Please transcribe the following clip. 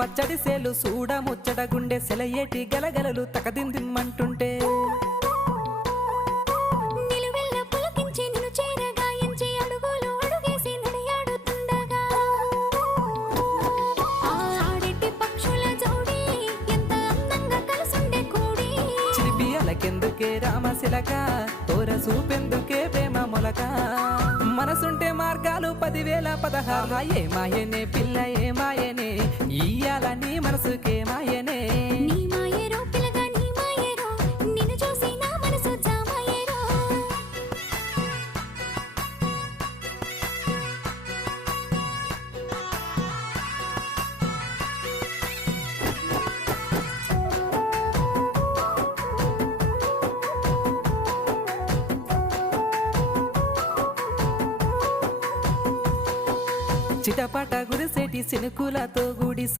పచ్చడి సేలు సూడ ముచ్చట గుండె సెలయేటి గలగలలు తకదిందిమ్మంటుంటే నిలువెల్ల పులకించి నిన్ను చేరగాయించి అడుగులు అడుగేసి నడియాడుతుండగా ఆడెట్టి పక్షుల జోడి ఎంత అందంగా కలుసుండే కూడి చిలిపియలకెందుకే రామశిలక తోర సూపెందుకే ప్రేమ మొలక మనసుంటే మార్గాలు 10,016 ఏ మాయనే పిల్ల ఏ మాయనే ఇయ్యాల నీ మనసుకే మాయనే నీ మాయేరో పిల్లగా నీ మాయేరో నిన్ను చూసి నా మనసు జామాయేరో చిటపట గురిసేటి సినుకులతో గుడి